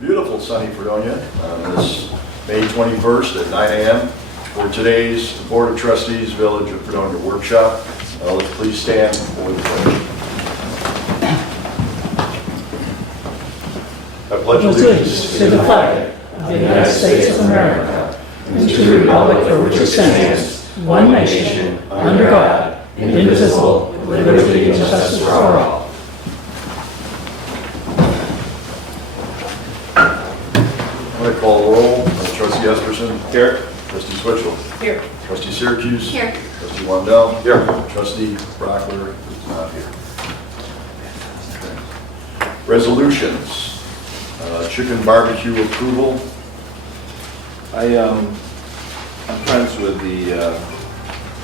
beautiful sunny Fredonia on this May 21st at 9 a.m. for today's Board of Trustees Village of Fredonia workshop. Let's please stand for the pledge. I pledge allegiance to the flag of the United States of America and to the republic for which it stands, one nation, under God, indivisible, with liberty and justice for all. I'm going to call the roll. Trustee Esperson. Here. Trustee Switchell. Here. Trustee Syracuse. Here. Trustee Wandell. Here. Trustee Brockler is not here. Okay. Resolutions. Chicken barbecue approval. I'm friends with the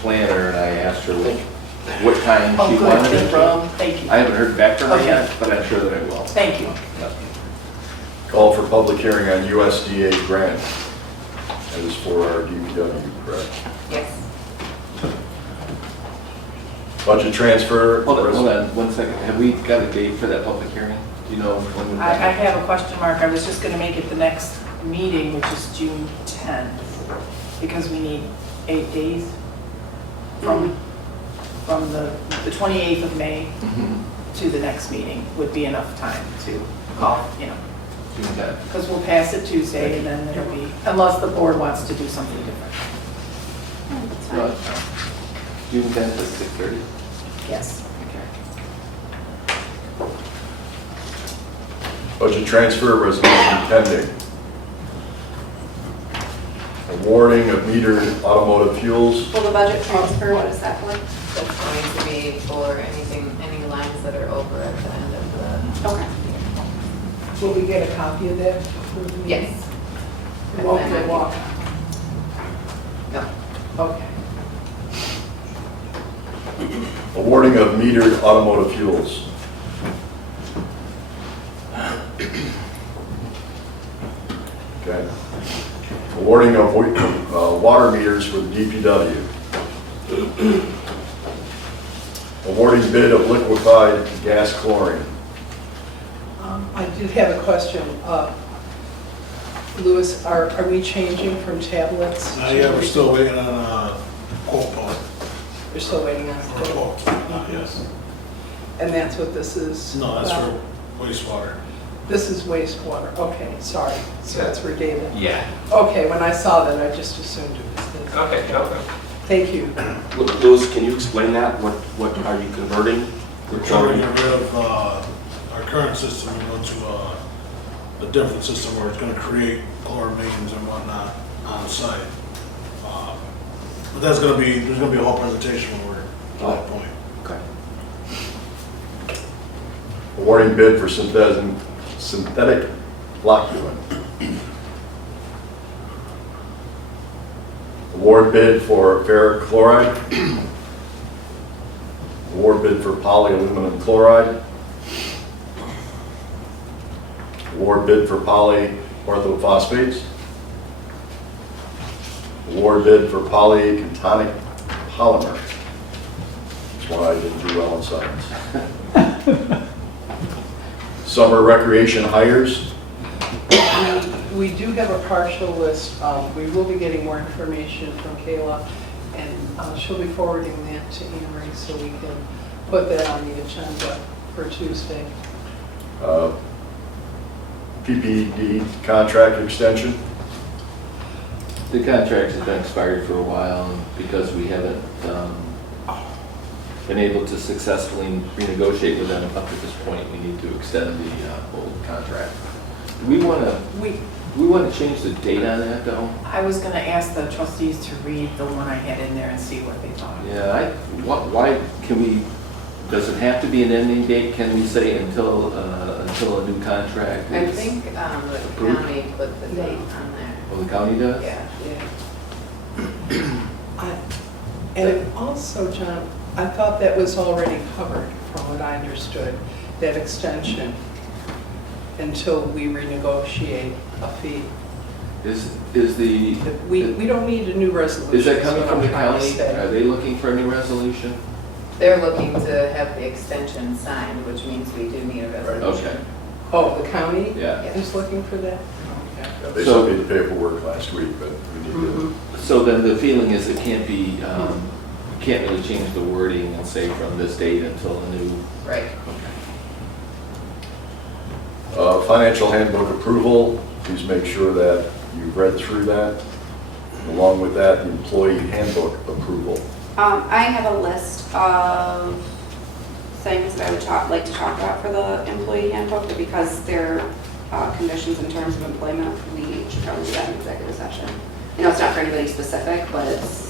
planner, and I asked her what time she wanted it from. Thank you. I haven't heard back from her Okay. yet, but I'm sure that I will. Thank you. Call for public hearing on USDA grant. That is for our DPW, correct? Yes. Budget transfer. Hold on 1 second. Have we got a date for that public hearing? Do you know when would I that have a question mark. I was just going to make it the next meeting, which is June 10th, because we need 8 days from the 28th of May to the next meeting would be enough time to call, June 10th. because we'll pass it Tuesday and then it'll be, unless the board wants to do something different. Well, June 10th is 6:30. Yes. Budget transfer resolution pending. Awarding of metered automotive fuels. Well, the budget transfer, what is that for? That's going to be for any lines that are over at the end of the. Okay. Will we get a copy of that? Yes. Walk the walk. No. Okay. Awarding of metered automotive fuels. Okay. Awarding of water meters for the DPW. Awarding bid of liquefied gas chlorine. I did have a question. Louis, are we changing from tablets? Yeah, we're still waiting on a quote. We're still waiting on a quote? Yes. And that's what this is? No, that's for wastewater. This is wastewater, okay, sorry. So that's for David? Yeah. Okay, when I saw that, I just assumed it was this. Okay, no problem. Thank you. Louis, can you explain that? What are you converting? We're trying to get rid of our current system and go to a different system where it's going to create chloramains and whatnot on site. But there's going to be a whole presentation when we're at that point. Okay. Awarding bid for synthetic flocculant. Award bid for ferric chloride. Award bid for polyaluminum chloride. Award bid for polyorthophosphates. Award bid for polycatonic polymer. That's one I didn't do well in science. Summer recreation hires. We do have a partial list. We will be getting more information from Kayla, and she'll be forwarding that to Anne Marie so we can put that on the agenda for Tuesday. PPD contract extension. The contract has been expired for a while, and because we haven't been able to successfully renegotiate with them up to this point, we need to extend the old contract. Do we want to change the date on that, though? I was going to ask the trustees to read the one I had in there and see what they thought. Yeah, why can we, does it have to be an ending date? Can we say until a new contract I is think the approved? county put the date on there. Well, the county does? Yeah. And also, John, I thought that was already covered, from what I understood, that extension until we renegotiate a fee. Is the, We don't need a new resolution. is that coming is what from I'm the trying to county? say. Are they looking for any resolution? They're looking to have the extension signed, which means we do need a resolution. Okay. Oh, the county? Yeah. Is looking for that? Okay. Yeah, they sent me the paperwork last week, but we need to, So then the feeling is it can't be, we can't really change the wording and say from this date until a new. Right. financial handbook approval, please make sure that you've read through that. Along with that, the employee handbook approval. I have a list of things that I would like to talk about for the employee handbook, but because they're conditions in terms of employment, we should probably do that in executive session. I know it's not for anybody specific, but it's,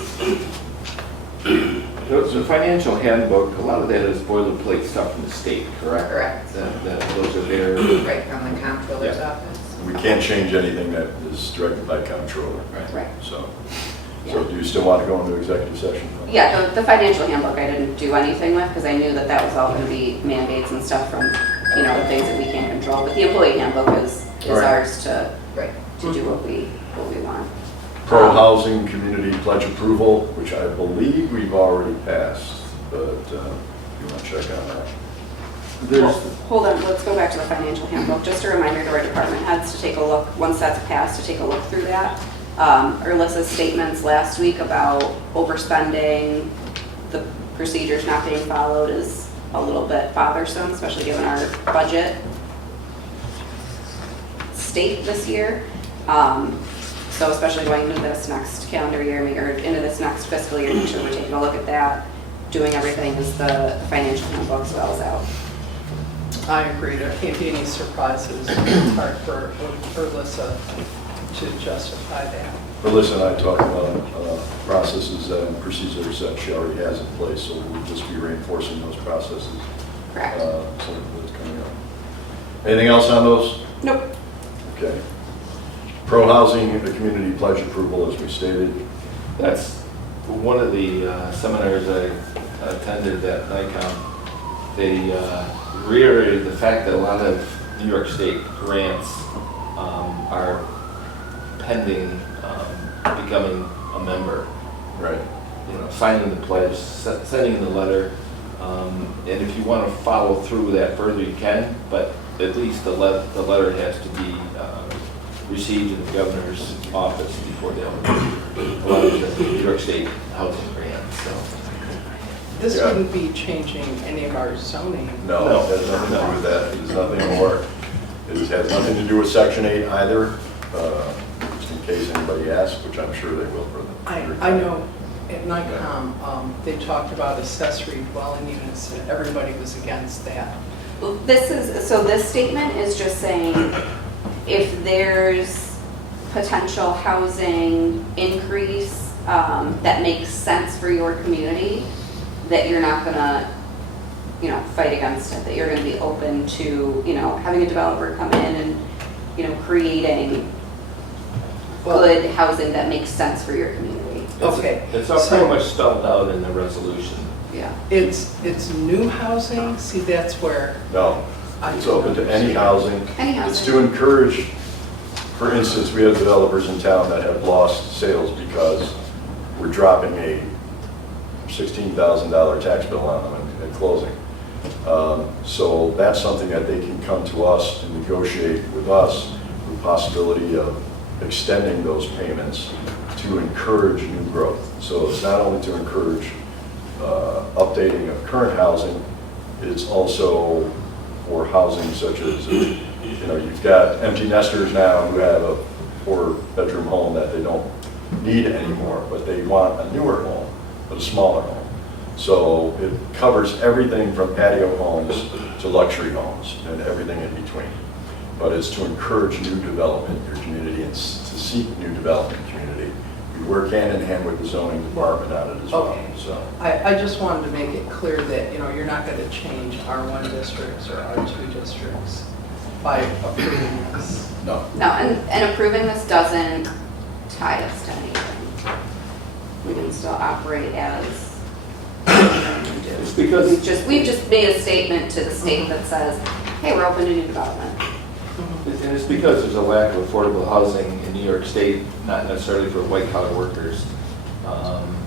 The financial handbook, a lot of that is boilerplate stuff from the state, correct? Correct. Those are there. Right from the comptroller's Yeah. office. We can't change anything that is directed by comptroller. right. So Yeah. do you still want to go into executive session? Yeah, the financial handbook I didn't do anything with because I knew that that was all going to be mandates and stuff from, you know, the things that we can't control. But the employee handbook is Right. ours to Right. do what we want. Pro-housing community pledge approval, which I believe we've already passed, but you want to check on that? There's, Hold on, let's go back to the financial handbook. Just a reminder to our department heads to take a look, once that's passed, to take a look through that. Erlissa's statements last week about overspending, the procedures not being followed is a little bit bothersome, especially given our budget state this year. So especially going into this next calendar year, or into this next fiscal year, make sure we're taking a look at that, doing everything as the financial handbook spells out. I agree, there can't be any surprises. It's hard for Alyssa to justify that. Alyssa and I talked about processes and procedures that she already has in place, so we'll just be reinforcing those processes. Correct. So that's coming up. Anything else on those? Nope. Okay. Pro-housing, the community pledge approval, as we stated. that's one of the seminars I attended at NICOM. They reiterated the fact that a lot of New York State grants are pending becoming a member. Right. You know, signing the pledge, sending the letter, and if you want to follow through that further, you can, but at least the letter has to be received in the governor's office before they'll allow the New York State housing grant, so. This Yeah. wouldn't be changing any of our zoning. No, it has nothing to do with that. It has nothing more. It has nothing to do with Section 8 either, just in case anybody asks, which I'm sure they will for them. I know at NICOM, they talked about accessory dwelling units and everybody was against that. This statement is just saying if there's potential housing increase that makes sense for your community, that you're not gonna, you know, fight against it, that you're gonna be open to, you know, having a developer come in and, you know, creating good housing that makes sense for your community. Okay, It's all pretty much spelled out in the resolution. Yeah. it's new housing, see, that's where No, it's open to any housing. Any It's housing. to encourage, for instance, we have developers in town that have lost sales because we're dropping a $16,000 tax bill on them at closing. So that's something that they can come to us and negotiate with us, the possibility of extending those payments to encourage new growth. So it's not only to encourage updating of current housing, it's also for housing such as, you know, you've got empty nesters now who have a 4-bedroom home that they don't need anymore, but they want a newer home, but a smaller home. So it covers everything from patio homes to luxury homes and everything in between. But it's to encourage new development in your community and to seek new development in community. We work hand in hand with the zoning department on it as well, Okay. so. I just wanted to make it clear that, you know, you're not gonna change R1 districts or R2 districts by approving this. No. No, and approving this doesn't tie us to anything. We can still operate as It's because we've just made a statement to the state that says, hey, we're open to new development. And it's because there's a lack of affordable housing in New York State, not necessarily for white-collar workers.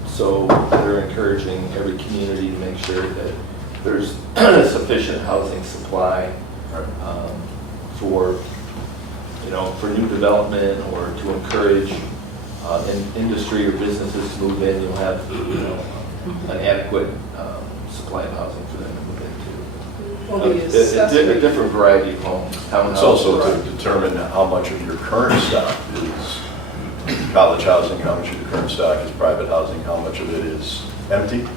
So they're encouraging every community to make sure that there's sufficient housing supply for, for new development or to encourage industry or businesses to move in, you'll have, an adequate supply of housing for them to move into. Well, the A assessment, different variety of homes, townhouses. It's also to determine how much of your current stock is college housing, how much of your current stock is private housing, how much of it is empty,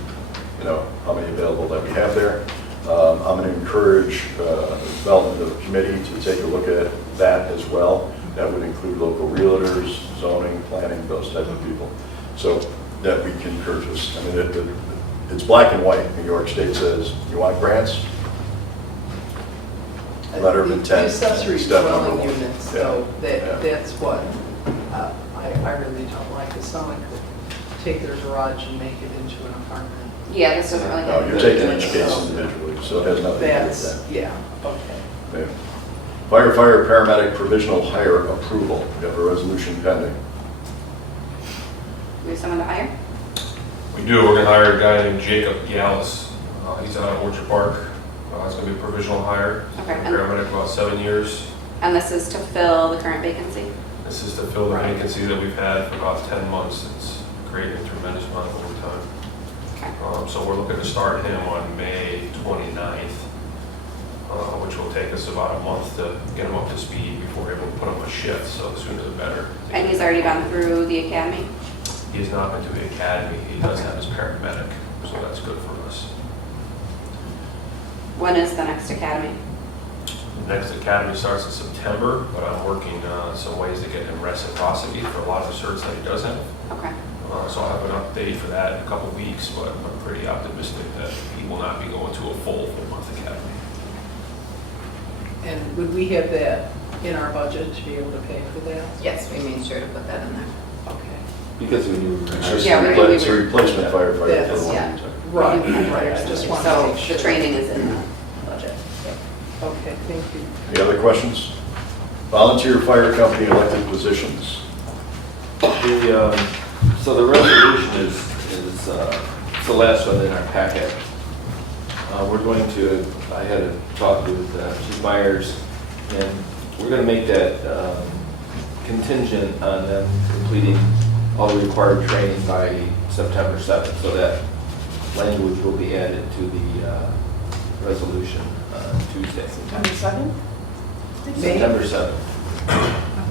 how many available that we have there. I'm going to encourage development of a committee to take a look at that as well. That would include local realtors, zoning, planning, those type of people, so that we can purchase. I mean, it's black and white. New York State says, you want grants? Letter of the intent. accessory step number dwelling one. units, Yeah. though, Yeah. that's what I really don't like, is someone could take their garage and make it into an apartment. Yeah, this doesn't really No, have. you're taking each case individually, so it has nothing to do That's, with yeah, okay. that. Yeah. Firefighter, paramedic provisional hire approval. We have a resolution pending. We have someone to hire? We do. We're going to hire a guy named Jacob Gallus. He's out of Orchard Park. It's going to be a provisional hire. Okay. Paramedic, about 7 years. And this is to fill the current vacancy? This is to fill the vacancy that we've had for about 10 months. It's created a tremendous amount of overtime. Okay. So we're looking to start him on May 29th, which will take us about a month to get him up to speed before we're able to put him on shift. So the sooner the better. And he's already gone through the academy? He's not been to the academy. He does have his paramedic, so that's good for us. When is the next academy? The next academy starts in September, but I'm working some ways to get him reciprocity for a lot of the certs that he does have. Okay. So I'll have an update for that in a couple weeks, but I'm pretty optimistic that he will not be going to a full 4-month academy. And would we have that in our budget to be able to pay for that? Yes, we made sure to put that in there. Okay. Because we knew. It's just Yeah, it's a replacement firefighter for That's- one yeah. time. Right, right, I just wanted to So make the sure. training is in the budget. Okay, thank you. Any other questions? Volunteer fire company elected positions. So the resolution is it's the last one in our packet. We're going to, I had a talk with Chief Myers, and we're going to make that contingent on them completing all the required training by September 7th, so that language will be added to the resolution Tuesday. September 7th? May? September 7th.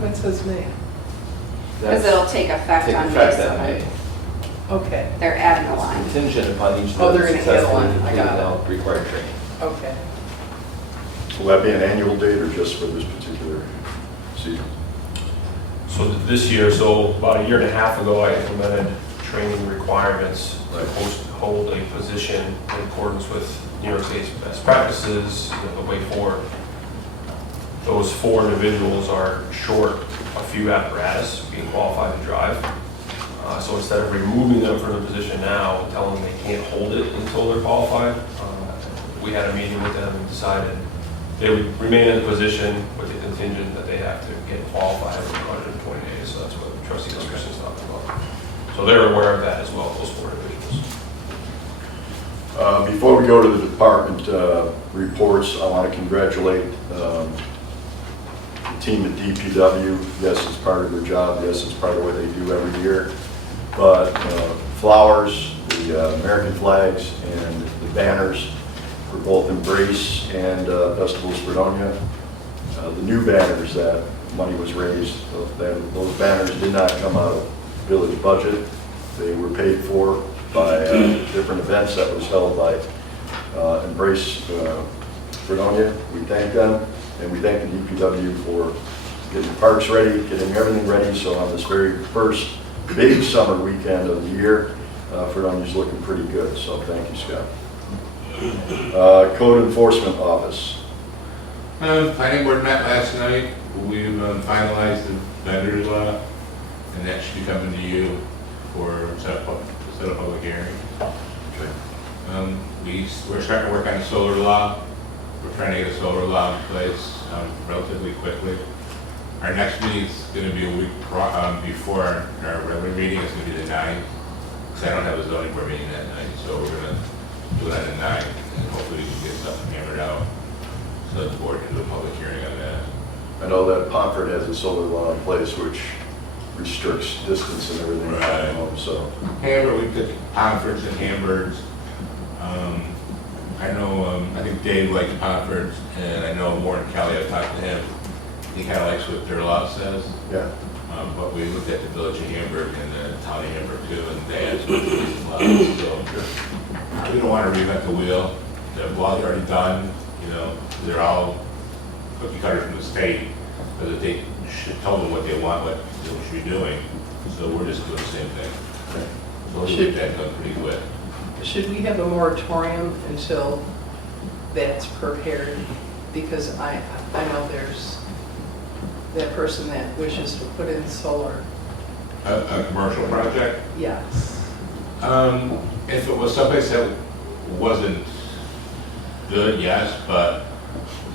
What says May? Because it'll take effect Take on May effect that May. 7th. Okay, They're adding a line. Contingent upon each of Oh, them they're gonna add a successfully line. I completing got it. all required training. okay. Will that be an annual date or just for this particular season? So this year, so about a year and a half ago, I implemented training requirements to hold a position in accordance with New York State's best practices, the way forward. Those 4 individuals are short a few apparatus being qualified to drive. So instead of removing them from the position now and telling them they can't hold it until they're qualified, we had a meeting with them and decided they would remain in the position with the contingent that they have to get qualified in 120 days. So that's what Trustee Christensen's talking about. So they're aware of that as well, those 4 individuals. Before we go to the department reports, I want to congratulate the team at DPW. Yes, it's part of their job. Yes, it's part of what they do every year. But flowers, the American flags, and the banners for both Embrace and Festivals Fredonia. The new banners that money was raised, those banners did not come out of village budget. They were paid for by different events that was held by Embrace Fredonia. We thank them, and we thank the DPW for getting the parks ready, getting everything ready. So on this very first big summer weekend of the year, Fredonia's looking pretty good. So thank you, Scott. Code Enforcement Office. Planning board met last night. We've finalized the vendors law, and that should be coming to you for set up a public hearing. Okay. We're starting to work on the solar law. We're trying to get a solar law in place relatively quickly. Our next meeting is going to be a week before our regular meeting. It's going to be the 9th, because I don't have a zoning board meeting that night, so we're going to do it on the 9th, and hopefully we can get something hammered out so that the board can do a public hearing on that. I know that Pomfret has a solar law in place which restricts distance and everything from Right. home, so. Hamburg, we took Pomfrets and Hamburgs. I know, I think Dave likes Pomfrets, and I know Warren Kelly, I've talked to him. He kind of likes what their law says. Yeah, But we looked at the village of Hamburg and the town of Hamburg too, and they had some reasons allowed, so. We don't want to reinvent the wheel. The laws are already done, you know, they're all cookie cutter from the state, but that they should tell them what they want, what they should be doing. So we're just doing the same thing. So we'll get that done pretty quick. Should we have a moratorium until that's prepared? Because I know there's that person that wishes to put in solar. A commercial project? Yes. If it was someplace that wasn't good, yes, but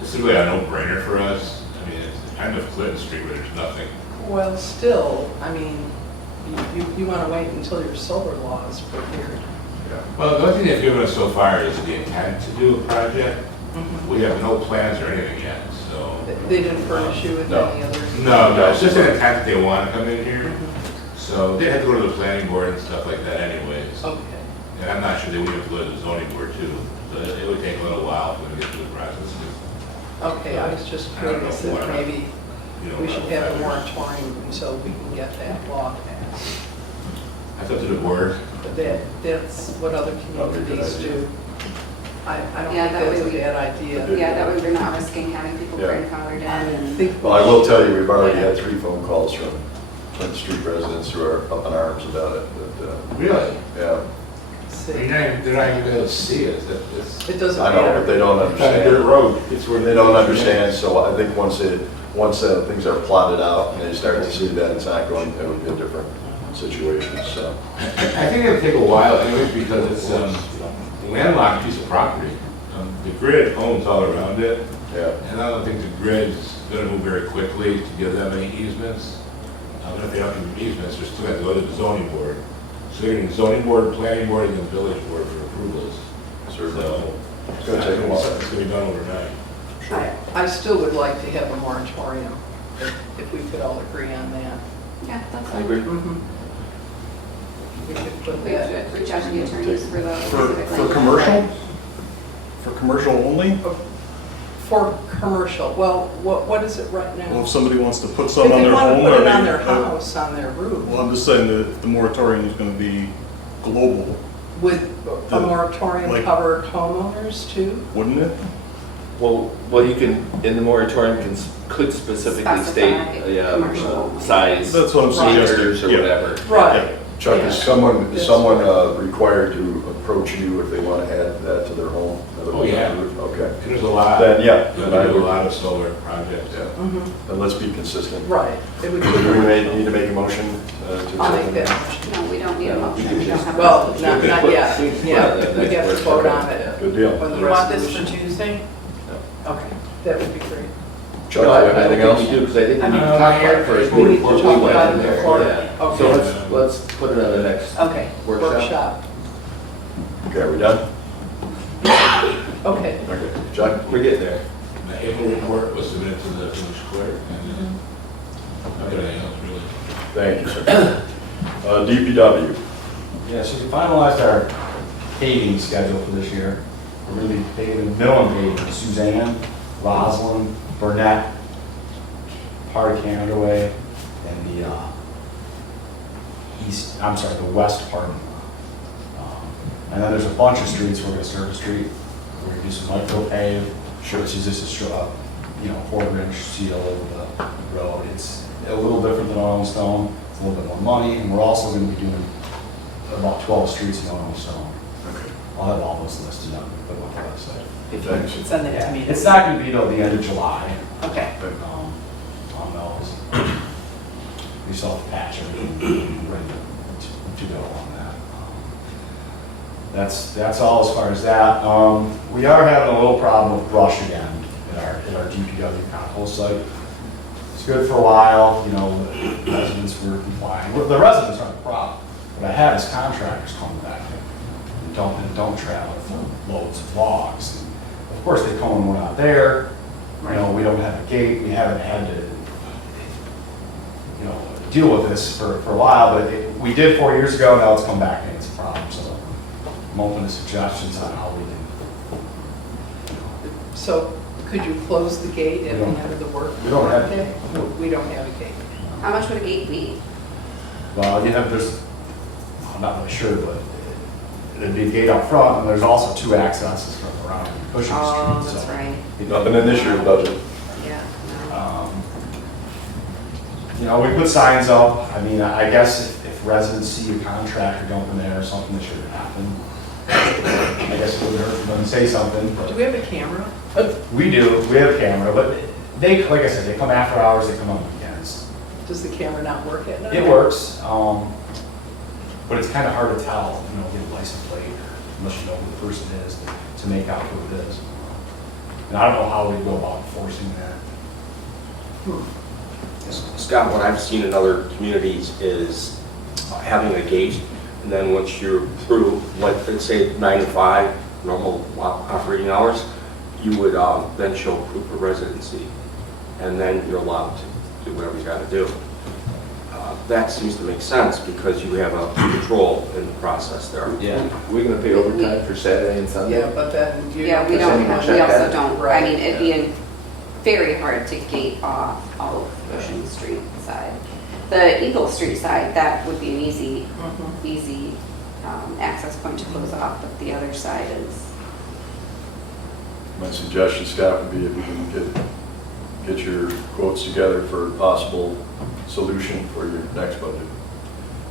it's really a no-brainer for us. I mean, it's kind of Clinton Street where there's nothing. Well, still, I mean, you want to wait until your solar law is prepared. Well, the only thing they've given us so far is the intent to do a project. We have no plans or anything yet, so. They didn't furnish you with No. any other? No, it's just an intent that they want to come in here. So they have to go to the planning board and stuff like that anyways. Okay. And I'm not sure they would have to go to the zoning board too. So it would take a little while for them to get through the process. Okay, I was just I don't know curious if what- maybe You know, we should have a moratorium until we can get that law passed. That's up to the board. But that's what other communities idea. do. I don't Yeah, think that that's a way we- bad idea. Yeah, that way we're not risking having people Yeah. grandfathered in I and. think. well, I will tell you, we've already had 3 phone calls from Clinton Street residents who are up in arms about it, but, Really? yeah. See, They're not even going to see it. it doesn't I know, but they matter. don't It's on a dirt understand. road. It's where They don't understand, so I think once things are plotted out and they start to see that it's not going, it would be a different situation, so. I think it'll take a while anyways because it's a landlocked piece of property. The grid owns all around it, Yeah, and I don't think the grid's going to move very quickly to give them any easements. And if they don't give them easements, they're still going to go to the zoning board. So they're getting zoning board, planning board, and the village board for approvals. certainly. So It's gonna take a while. It's going to be done overnight. I still would like to have a moratorium, if we could all agree on that. Yeah, that's I fine. agree. We could put We that. should reach out to the attorneys for the For specific language. commercial? For commercial only? For commercial, well, what is it right Well, now? if somebody wants to put If some on they their want home. to put it I on mean, their house, on their roof, Well, I'm just saying that the moratorium is going to be global, would a Yeah. moratorium Like- cover homeowners too? wouldn't it? Well, you can, in the moratorium, could specifically state, Specify commercial. size. That's what I'm suggesting. meters or Yeah. whatever. Right. Chuck, Yeah. is someone That's- required to approach you if they want to add that to their home? In other Oh, words, yeah. on the roof? Okay. There's a lot. Then, yeah, There's then I a would, lot of solar projects. yeah, Mhm. then let's be consistent. Right. It would Do we need to make a motion to accept? I'll make that it? motion. No, we don't need a motion, we don't have a Well, resolution. not yet. Yeah, we have to vote on it. Good deal. When the You want this resolution- for Tuesday? Okay, that would be great. Chuck, do you have anything else? We do, because I think we I need to mean, talk about it first. we need to before we talk went about in it there, before. yeah. Okay. So let's put it on the next Okay, workshop. workshop. Okay, are we done? Okay. Okay, Chuck? We're getting there. The April report was submitted to the village clerk. And everything else really. Thank you, sir. DPW, Yeah, so we finalized our paving schedule for this year. We're gonna be paving, mill and paving, Suzanne, Roslyn, Burnett, part of Canada Way, and the the west part. And then there's a bunch of streets, we're gonna Service Street, we're gonna do some micro pave, which is just a straight up, 1/4-inch seal over the road. It's a little different than oil and stone, it's a little bit more money, and we're also gonna be doing about 12 streets in oil and stone. okay, I'll have all those listed up, put them on the website. thanks. Send it to me. It's not gonna be till the end of July, Okay. on those. We still have to patch everything ready to go on that. That's all as far as that. We are having a little problem with brush again at our DPW compost site. It's good for a while, the residents were complying. Well, the residents aren't the problem. What I had is contractors coming back and don't travel for loads of logs. And of course, they come when we're not there, You know, we don't have a gate, we haven't had to, you know, deal with this for a while, but we did 4 years ago, now it's come back and it's a problem, so I'm open to suggestions on how we can. So could you close the gate at the end of the work? We don't have- day? We don't have a gate. How much would a gate be? Well, you have, I'm not really sure, but there'd be a gate out front, and there's also 2 accesses from around Cushing Street. Oh, that's so- right. Nothing in this year's budget. Yeah. no. You know, we put signs up, I mean, I guess if residents see a contractor dumping there or something that shouldn't happen, I guess it wouldn't hurt for them to say something, Do but we have a camera? we have a camera, but they, like I said, they come after hours, they come on weekends. Does the camera not work at night? It works, but it's kind of hard to tell, you know, get a license plate, unless you know who the person is, to make out who it is. And I don't know how we go about enforcing that. Scott, what I've seen in other communities is having a gate, and then once you're through, like, let's say 9 to 5, normal operating hours, you would then show proof of residency, and then you're allowed to do whatever you got to do. That seems to make sense because you have a control in the process there. Yeah, we're gonna pay overtime for Saturday and Sunday? Yeah, but then you. Yeah, we does don't anyone have, check we also that? don't, I Right. mean, it'd be very hard to gate off all of Ocean Street side. The Eagle Street side, that would be an easy, Mhm. easy access point to close off, but the other side is, My suggestion, Scott, would be if we can get your quotes together for a possible solution for your next budget.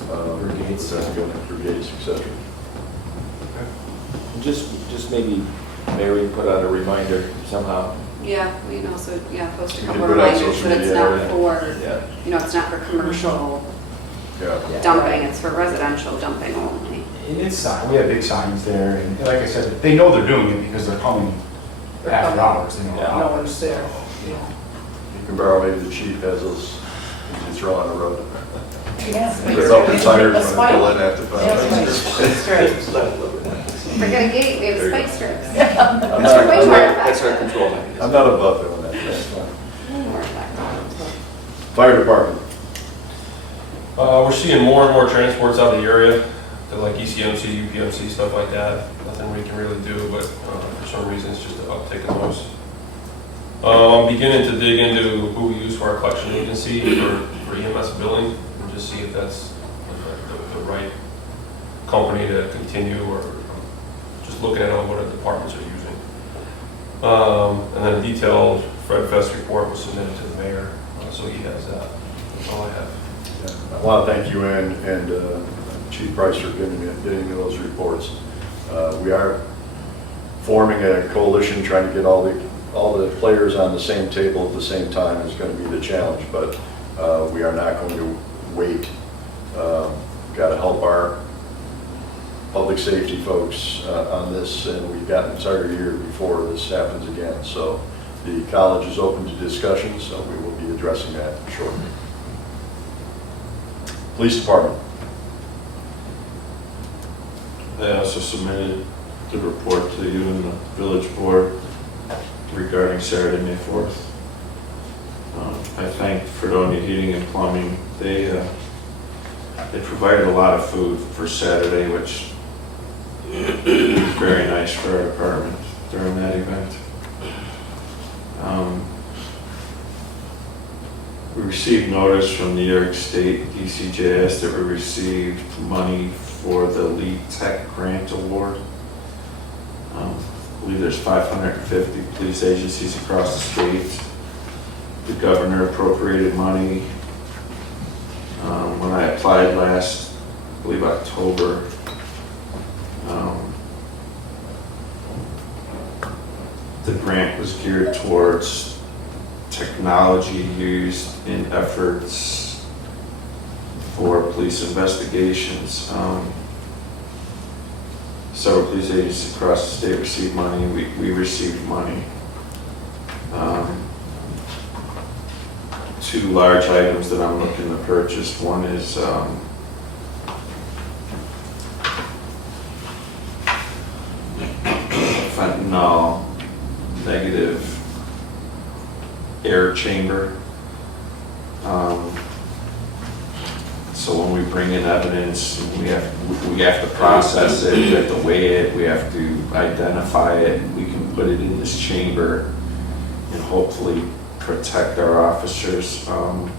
For gates. That's good, for gates, et cetera. Just maybe, Mary, put out a reminder somehow. yeah, we can also, yeah, post a You couple can put out reminders, social but it's media, not right? for, Yeah. you know, it's not for commercial Yeah. dumping, it's for residential dumping only. And it's sign, we have big signs there, and like I said, they know they're doing it because they're coming They're after coming. hours, they know Yeah. hours. No one's there. so. Yeah. You can borrow, maybe the chief has those, you throw on the road. Yeah. It's up and tired A when spike. they pull in after Yeah, 5 spike. Forget a gate, we have spike strips. That's our, Way more that's our effective. control mechanism. I'm not above doing that, that's fine. More effective. Fire department, We're seeing more and more transports out of the area, to like ECMC, UPMC, stuff like that. Nothing we can really do, but for some reason it's just an uptick in those. I'm beginning to dig into who we use for our collection agency for EMS billing, and just see if that's the right company to continue, or just looking at what our departments are using. And then a detailed Fred Fest report was submitted to the mayor, so he has that. That's all I have. I want to thank you and Chief Price for getting me those reports. We are forming a coalition, trying to get all the players on the same table at the same time is going to be the challenge, but we are not going to wait. Got to help our public safety folks on this, and we've gotten started here before this happens again. So the college is open to discussions, so we will be addressing that shortly. Police department. I also submitted the report to you and the village board regarding Saturday, May 4th. I thank Fredonia Heating and Plumbing. They provided a lot of food for Saturday, which was very nice for our department during that event. We received notice from New York State DCJS that we received money for the Lead Tech Grant Award. I believe there's 550 police agencies across the state. The governor appropriated money. When I applied last, I believe October, the grant was geared towards technology used in efforts for police investigations. Several police agencies across the state received money. We received money. Two large items that I'm looking to purchase. One is fentanyl negative air chamber. So when we bring in evidence, we have to process it, we have to weigh it, we have to identify it, we can put it in this chamber and hopefully protect our officers. I'm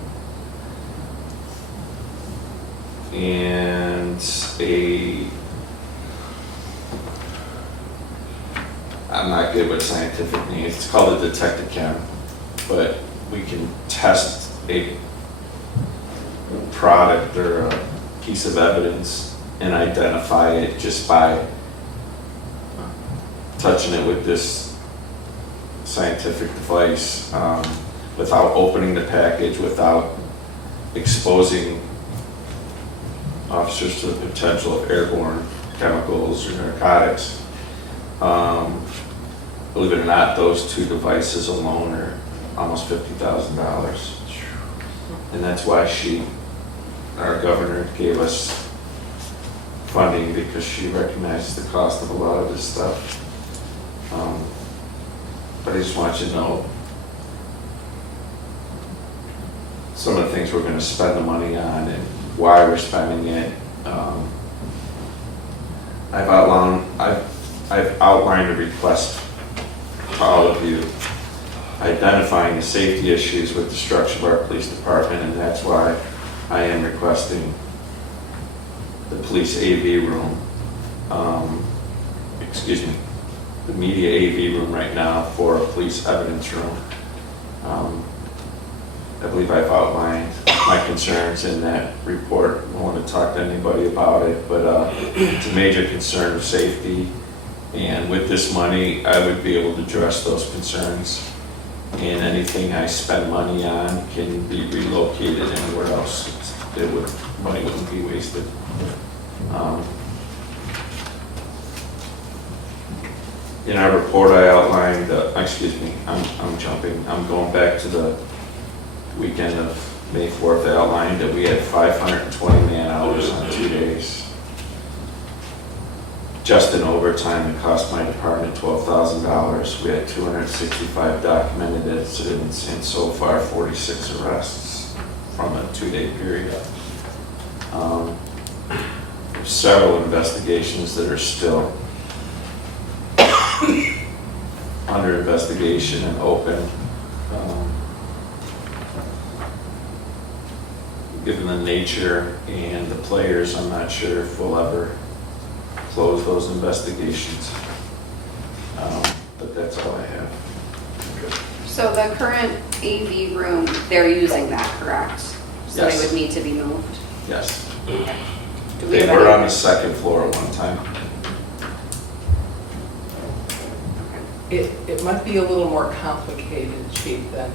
not good with scientific names, it's called a detectachem, but we can test a product or a piece of evidence and identify it just by touching it with this scientific device, without opening the package, without exposing officers to the potential of airborne chemicals or narcotics. Believe it or not, those two devices alone are almost $50,000. And that's why our governor gave us funding, because she recognizes the cost of a lot of this stuff. But I just want you to know some of the things we're going to spend the money on and why we're spending it. I've outlined a request to all of you, identifying the safety issues with the structure of our police department, and that's why I am requesting the police AV room, the media AV room right now for a police evidence room. I believe I've outlined my concerns in that report. I don't want to talk to anybody about it, but it's a major concern of safety. And with this money, I would be able to address those concerns. And anything I spend money on can be relocated anywhere else. Money wouldn't be wasted. In our report, I outlined, I'm going back to the weekend of May 4th. I outlined that we had 520 man hours on 2 days. Just in overtime, it cost my department $12,000. We had 265 documented incidents and so far 46 arrests from a 2-day period. There's several investigations that are still under investigation and open. Given the nature and the players, I'm not sure if we'll ever close those investigations. But that's all I have. So the current AV room, they're using that, correct? So they Yes. would need to be moved? Yes. Do we They have were any- on the second floor at one time. It might be a little more complicated, Chief, than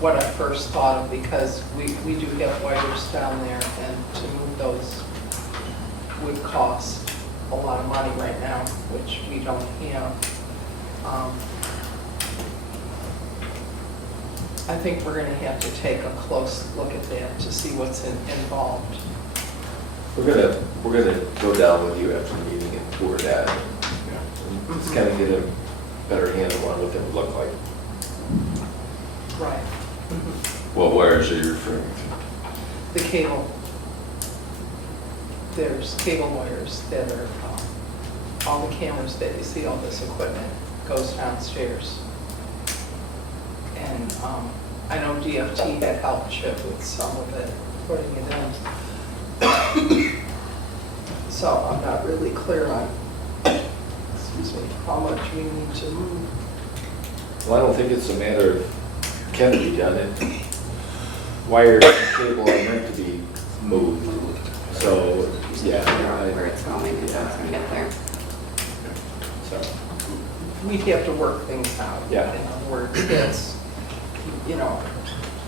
what I first thought of, because we do have wires down there, and to move those would cost a lot of money right now, which we don't have. I think we're going to have to take a close look at that to see what's involved. We're gonna go down with you after the meeting and tour that. Just kind of get a better handle on what that would look like. Right. What wires are you referring to? The cable. There's cable wires that are, all the cameras that you see, all this equipment goes downstairs. And I know DFT had helped Chip with some of it, putting it in. So I'm not really clear on, how much we need to move. Well, I don't think it's a matter of can it be done. Wires and cable are meant to be moved. So, yeah. Figure out where it's going and how it's gonna get there. So, We'd have to work things out. Yeah. In other words, it's,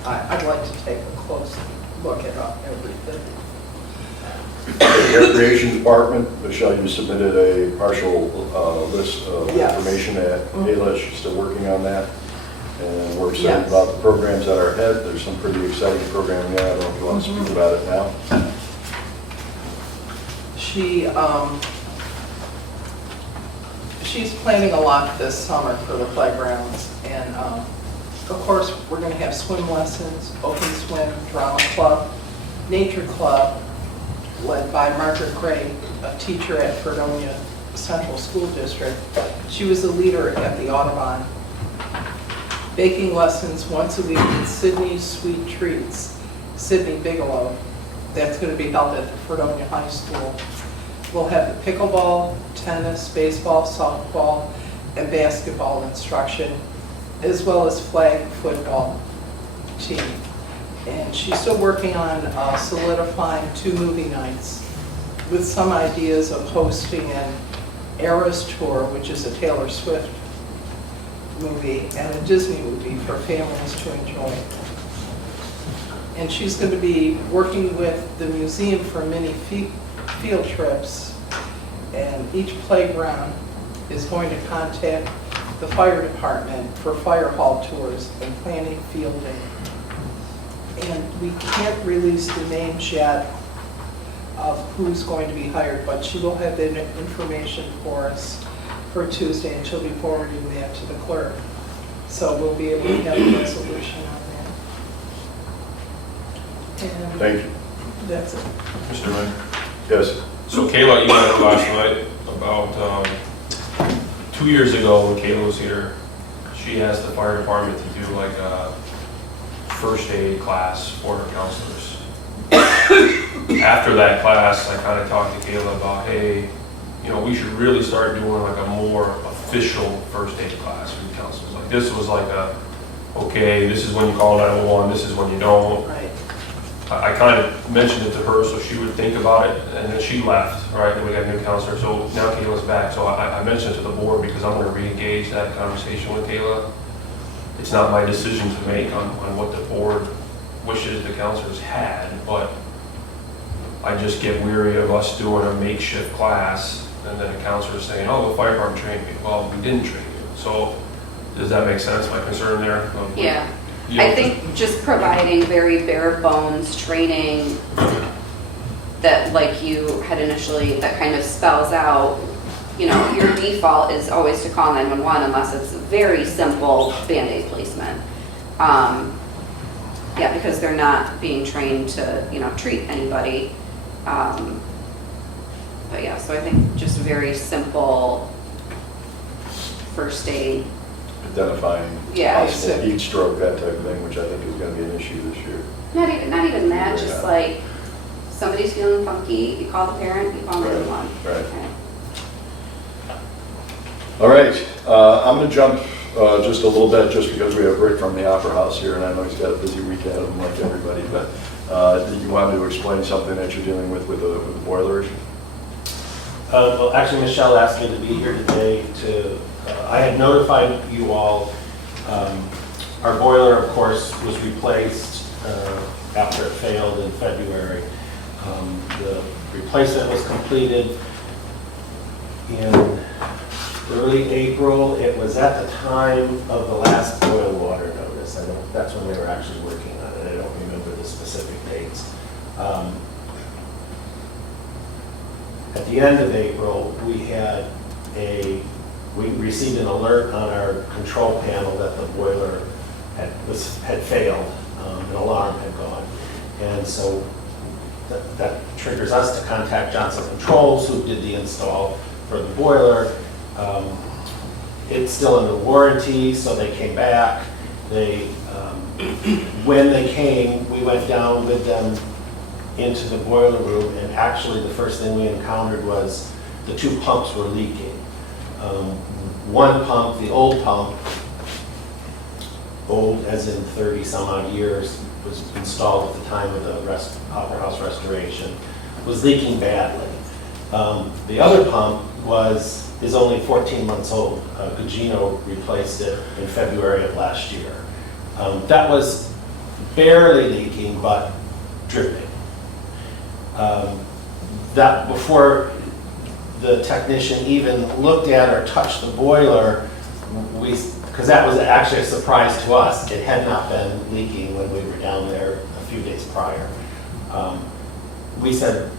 I'd like to take a close look at everything. The Recreation Department, Michelle, you submitted a partial list of Yes. information at ALA. She's still working on that. And we're excited Yes. about the programs that are ahead. There's some pretty exciting programming there. I don't know if you want to speak about it now. She's planning a lot this summer for the playgrounds, and Of course, we're going to have swim lessons, open swim, drama club, nature club, led by Margaret Gray, a teacher at Fredonia Central School District. She was the leader at the Audubon. Baking lessons once a week with Sydney's Sweet Treats, Sydney Bigelow. That's going to be held at the Fredonia High School. We'll have the pickleball, tennis, baseball, softball, and basketball instruction, as well as flag football team. And she's still working on solidifying 2 movie nights with some ideas of hosting an Eras Tour, which is a Taylor Swift movie, and a Disney movie for families to enjoy. And she's going to be working with the museum for mini field trips, and each playground is going to contact the fire department for fire hall tours and planning field day. And we can't release the names yet of who's going to be hired, but she will have that information for us for Tuesday, and she'll be forwarding that to the clerk. So we'll be able to have a resolution on that. And Thank you. that's it. Mr. Mayor. Yes. So Kayla emailed last night about 2 years ago when Kayla was here, she asked the fire department to do like a first aid class for her counselors. After that class, I kind of talked to Kayla about, hey, you know, we should really start doing like a more official first aid class for the counselors. Like this was like a, okay, this is when you call 911, this is when you don't. Right. I kind of mentioned it to her so she would think about it, and then she left, right? Then we got a new counselor, so now Kayla's back. So I mentioned it to the board because I'm going to re-engage that conversation with Kayla. It's not my decision to make on what the board wishes the counselors had, but I just get weary of us doing a makeshift class and then a counselor saying, oh, the fire department trained me. Well, we didn't train you. So does that make sense, my concern there? Yeah. You know, I think just providing very bare bones training that, like you had initially, that kind of spells out, you know, your default is always to call 911 unless it's very simple Band-Aid placement. Yeah, because they're not being trained to, you know, treat anybody. But yeah, so I think just very simple first aid. Identifying Yeah. possible heat stroke, that type of thing, which I think is going to be an issue this year. Not even that, just Yeah. like, somebody's feeling funky, you call the parent, you call 911. Right. Okay. All right, I'm going to jump just a little bit, just because we have Rick from the Opera House here, and I know he's got a busy week ahead of him like everybody, but you wanted to explain something that you're dealing with the boiler issue? Well, actually, Michelle asked me to be here today to, I had notified you all, our boiler, of course, was replaced after it failed in February. The replacement was completed in early April. It was at the time of the last boil water notice. That's when they were actually working on it. I don't remember the specific dates. At the end of April, we received an alert on our control panel that the boiler had failed, an alarm had gone. And so that triggers us to contact Johnson Controls, who did the install for the boiler. It's still under warranty, so they came back. When they came, we went down with them into the boiler room, and actually the first thing we encountered was the 2 pumps were leaking. One pump, the old pump, old as in 30 some odd years, was installed at the time of the Opera House restoration, was leaking badly. The other pump is only 14 months old. Gugino replaced it in February of last year. That was barely leaking, but dripping. That before the technician even looked at or touched the boiler, because that was actually a surprise to us. It had not been leaking when we were down there a few days prior. We said,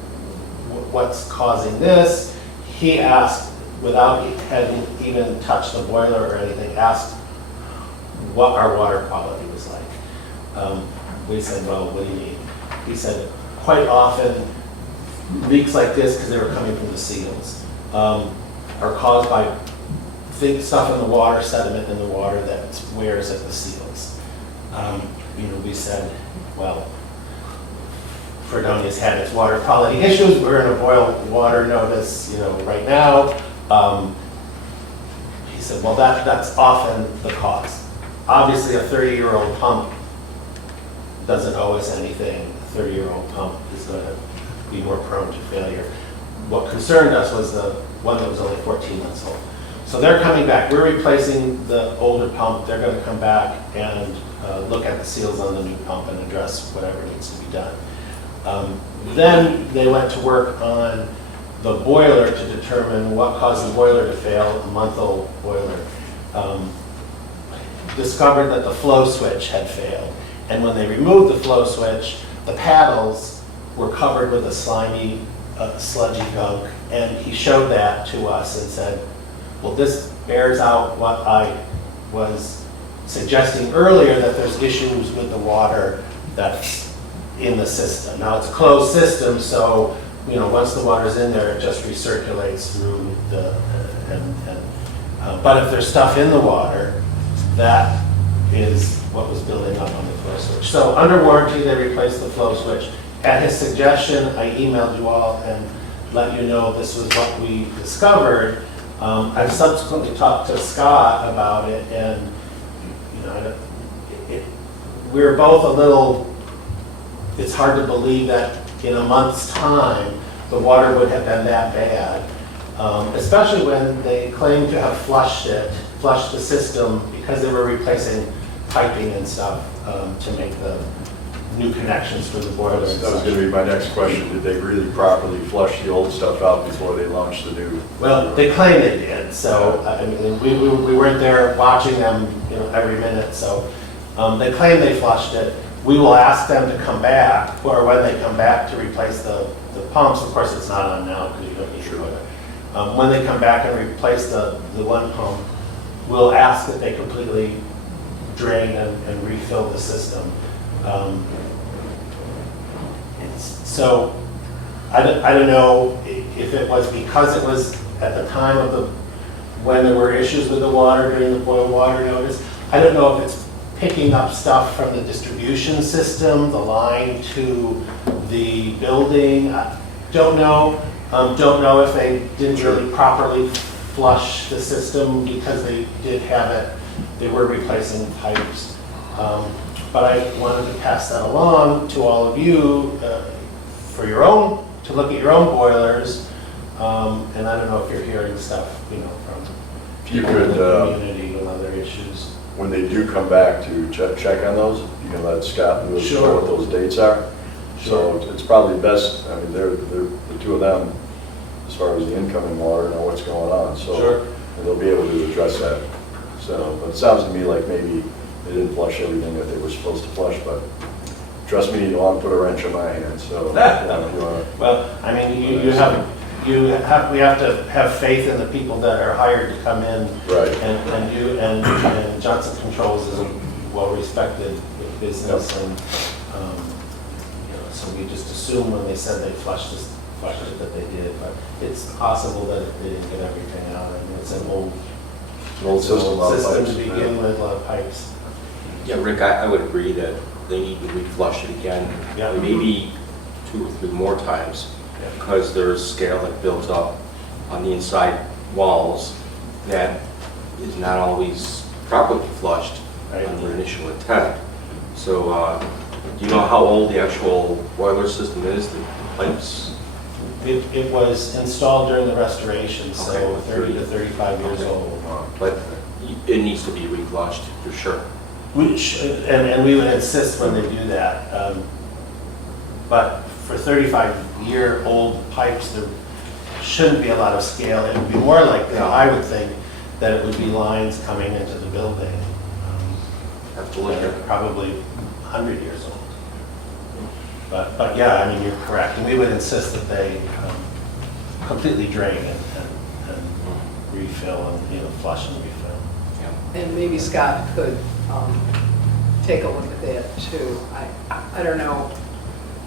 what's causing this? He asked, without having even touched the boiler or anything, asked what our water quality was like. We said, well, what do you mean? He said, quite often, leaks like this, because they were coming from the seals, are caused by thick stuff in the water, sediment in the water that wears at the seals. We said, well, Fredonia's had its water quality issues. We're in a boil water notice, right now. He said, well, that's often the cause. Obviously, a 30-year-old pump doesn't owe us anything. A 30-year-old pump is going to be more prone to failure. What concerned us was the one that was only 14 months old. So they're coming back. We're replacing the older pump. They're going to come back and look at the seals on the new pump and address whatever needs to be done. Then they went to work on the boiler to determine what caused the boiler to fail, a month-old boiler. Discovered that the flow switch had failed. And when they removed the flow switch, the paddles were covered with a slimy, sludgy gunk. And he showed that to us and said, well, this bears out what I was suggesting earlier, that there's issues with the water that's in the system. Now, it's a closed system, so once the water's in there, it just recirculates through but if there's stuff in the water, that is what was building up on the flow switch. So under warranty, they replaced the flow switch. At his suggestion, I emailed you all and let you know this was what we discovered. I've subsequently talked to Scott about it, and we're both a little, it's hard to believe that in a month's time, the water would have been that bad, especially when they claim to have flushed the system because they were replacing piping and stuff to make the new connections for the boiler. That was going to be my next question. Did they really properly flush the old stuff out before they launched the new? Well, they claim they did. So I mean, we weren't there watching them, every minute. So they claim they flushed it. We will ask them to come back, or when they come back to replace the pumps. Of course, it's not on now because you don't need to do it. When they come back and replace the one pump, we'll ask that they completely drain and refill the system. So I don't know if it was because it was at the time of when there were issues with the water during the boil water notice. I don't know if it's picking up stuff from the distribution system, the line to the building. I don't know. Don't know if they didn't really properly flush the system because they did have it. They were replacing pipes. But I wanted to pass that along to all of you to look at your own boilers. And I don't know if you're hearing stuff, from people in the community with other issues. When they do come back to check on those, you can let Scott know what those dates are. Sure. So it's probably best, I mean, they're the two of them, as far as the incoming water, know what's going on. So Sure. And they'll be able to address that. So, but it sounds to me like maybe they didn't flush everything that they were supposed to flush, but trust me, you don't want to put a wrench in my hand, so. If you wanna, Well, I mean, we have to have faith in the people that are hired to come in. Right. And Johnson Controls is a well-respected business, and so we just assume when they said they flushed it that they did, but it's possible that they didn't get everything out. I mean, it's an old system, a lot of system pipes, to begin with, a lot of pipes. Yeah, Rick, I would agree that they need to reflush it again, Yeah. maybe 2 or 3 more times, Yeah. because there's scale that builds up on the inside walls that is not always properly flushed Right. on the initial attempt. So, do you know how old the actual boiler system is, the pipes? It was installed during the restoration, so Okay. 30 to 35 years Okay. old. But it needs to be reflushed, for sure. And we would insist when they do that. But for 35-year-old pipes, there shouldn't be a lot of scale. It would be more likely, I would think, that it would be lines coming into the building. Have to look That at are probably 100 years old. But yeah, I mean, you're correct. And we would insist that they completely drain and refill and, flush and refill. And maybe Scott could take a look at that too. I don't know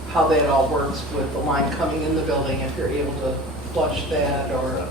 how that all works with the line coming in the building, if you're able to flush that or.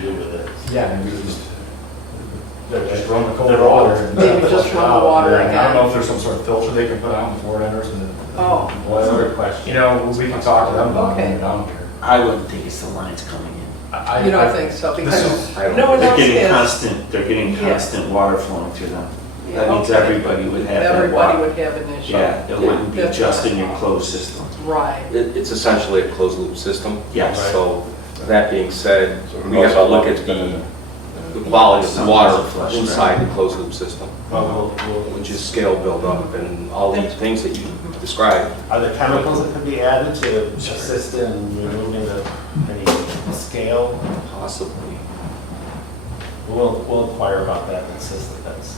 Deal with it. Yeah, maybe we just run the cold water. and Maybe just flush it run the out. water Yeah, I don't again. know if there's some sort of filter they can put out before it enters the Oh. boiler. Good question. You know, we can talk to them about Okay. it down here. I wouldn't think it's the lines coming in. You don't think so? this Because is- no one else has. They're getting Yeah. constant water flowing through them. That Yeah, means okay. everybody would have that Everybody water. would have an issue. Yeah, it wouldn't be That's just right. in your closed system. Right. It's essentially a closed loop system. Yes. So that being said, So who we knows have to how look long it's at been the quality of the water Some flush, right? inside the closed loop system, Well, which is scale buildup and all these things that you described. are there chemicals that could be added to assist in removing any scale? Possibly. We'll inquire about that and insist that that's.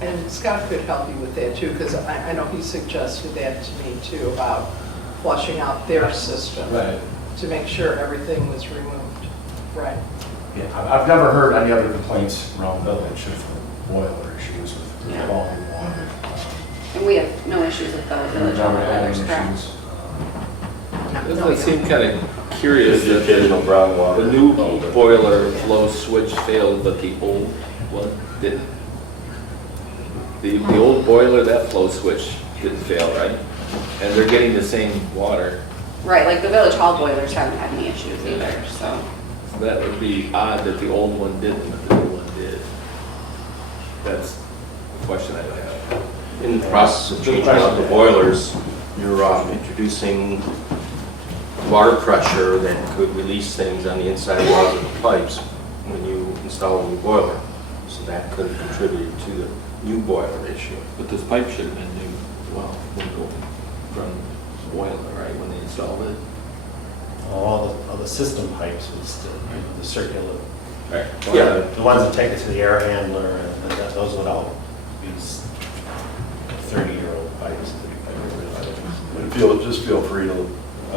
And Scott could help you with that too, because I know he suggested that to me too, about flushing out their system Right. to make sure everything was removed. Right. Yeah, I've never heard any other complaints around the village of boiler issues with Yeah. quality water. And we have no issues with the village Never hall had any boilers, correct? issues. Doesn't it seem kind of curious The that occasional brown water. the new boiler flow switch failed, but the old one didn't? The old boiler, that flow switch didn't fail, right? And they're getting the same water. Right, like the village hall boilers haven't had any issues either, so. So that would be odd that the old one didn't, but the new one did. That's the question I have. In the process of changing out the boilers, you're introducing water pressure that could release things on the inside walls of the pipes when you install a new boiler. So that could have contributed to the new boiler issue. But this pipe should have been new, well, when go from boiler, right, when they installed it? All the system pipes was still, the circular. Right. Yeah. The ones that take it to the air handler, and those would all use 30-year-old pipes. But just feel free to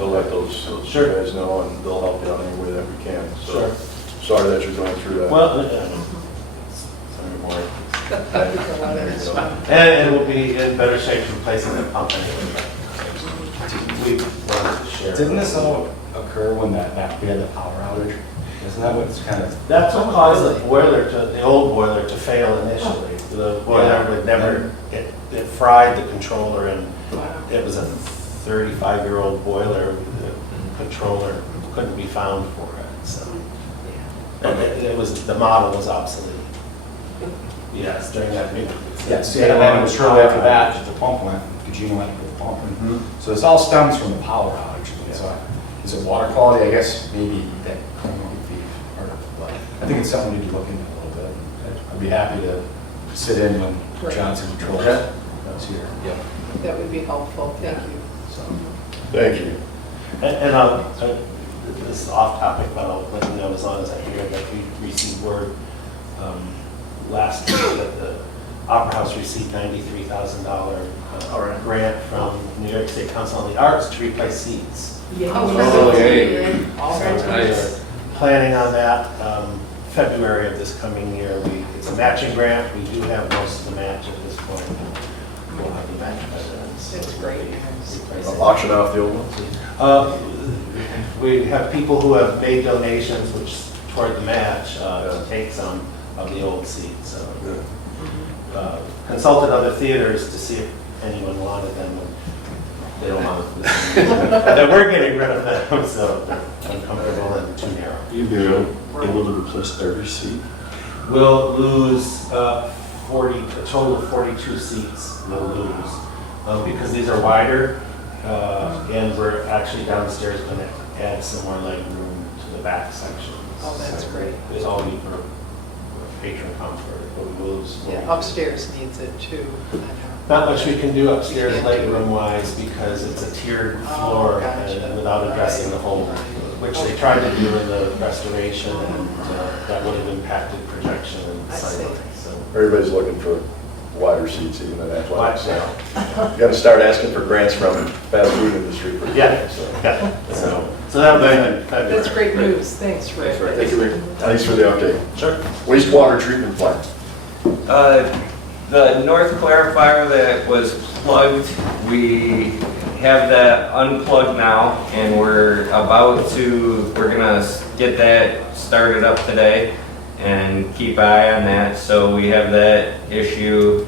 let those Sure. guys know, and they'll help you out any way that we can. So, Sure. sorry that you're going through that. Well, sorry, more. And we'll be in better shape for replacing the pump anyway. We wanted to share. Didn't this all occur when we had the power outage? Isn't that what's kind of? That's what caused the old boiler to fail initially. The boiler would never, it fried the controller, and it was a 35-year-old boiler. The controller couldn't be found for it, so. And the model was obsolete. Yes, during that meeting. Yes, and then it was shortly after that that the pump went, Gugino went to put the pump in. So this all stems from the power outage. So is it water quality? I guess maybe that could be part of it, but I think it's something we need to look into a little bit. I'd be happy to sit in when Johnson controls that's here. Yeah. That would be helpful. Thank you. Thank you. And this is off topic, but I'll let you know as long as I hear that we received word last week that the Opera House received $93,000 grant from New York State Council on the Arts to replace seats. Oh, yay. So Nice. we're planning on that February of this coming year. It's a matching grant. We do have most of the match at this point. We'll have the match by then. So That's great. replace it. Auction off the old ones? We have people who have made donations, which toward the match, to take some of the old seats. So, consulted other theaters to see if anyone wanted them. And they don't want them. That we're getting rid of them, so they're uncomfortable and too narrow. You'd be able to replace every seat. We'll lose a total of 42 seats we'll lose. Because these are wider, and we're actually downstairs going to add some more leg room to the back section. Oh, that's great. It's all be for patron comfort, but we will lose. Yeah, upstairs needs it too. Not much we can do upstairs You can't leg do it. room wise because it's a tiered Oh, floor gotcha. and without addressing the whole, which they tried to do in the restoration, and that would have impacted projection and I see. sight. So Everybody's looking for wider seats, even in athletics. Wide, You gotta start asking for grants from fast food industry. Yeah. So, yeah, so that would be February. That's great news. Thanks, Rick. Thank you, Rick. Thanks for the update. Sure. Wastewater treatment plant. The north clarifier that was plugged, we have that unplugged now, and we're gonna get that started up today and keep an eye on that. So we have that issue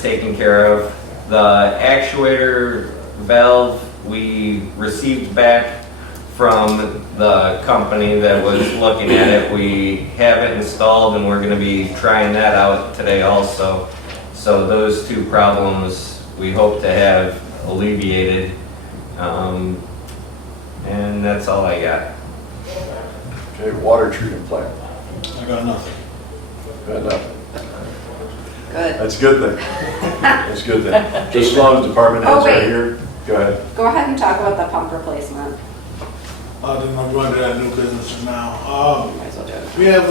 taken care of. The actuator valve we received back from the company that was looking at it. We have it installed, and we're going to be trying that out today also. So those two problems we hope to have alleviated. And that's all I got. Okay, water treatment plant. I got nothing. Got nothing. Good. That's a good thing. That's a good thing. Just as long as department heads Oh, are wait. here, go ahead. Go ahead and talk about the pump replacement. I didn't know if you wanted to do that new business now. Might as well do it. We have